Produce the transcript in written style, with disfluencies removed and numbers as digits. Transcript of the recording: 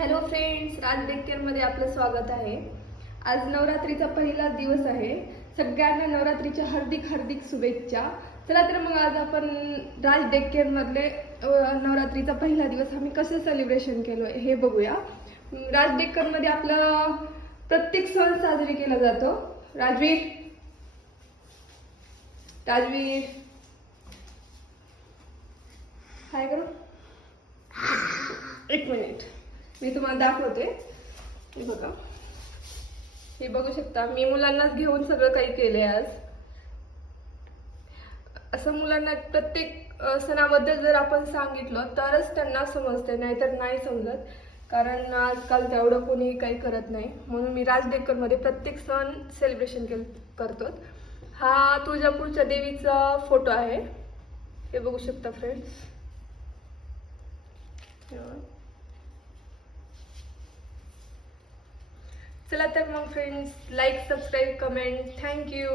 Hello friends, राज डेक्कनमध्ये आपलं स्वागत आहे। आज नवरात्रीचा पहिला दिवस आहे। सगळ्यांना नवरात्रीच्या हार्दिक हार्दिक शुभेच्छा। चला तर मग आज आपण राज डेक्कनमधले नवरात्रीचा पहिला दिवस आम्ही कसं सेलिब्रेशन केलं हे बघूया। राज डेक्कनमध्ये आपलं प्रत्येक सण साजरी केला जातो। राजवीर राजवीर हाय करू, एक मिनिट मी तुम्हाला दाखवते। हे बघा, हे बघू शकता मी मुलांनाच घेऊन सगळं काही केले आज। असं मुलांना प्रत्येक सणाबद्दल जर आपण सांगितलं तरच त्यांना समजते, नाहीतर नाही समजत। कारण आजकाल तेवढं कोणी काही करत नाही, म्हणून मी राज डेक्कनमध्ये प्रत्येक सण सेलिब्रेशन करतो। हा तुळजापूरच्या देवीचा फोटो आहे, हे बघू शकता फ्रेंड्स। चला तर मग friends, like, subscribe, comment, thank you.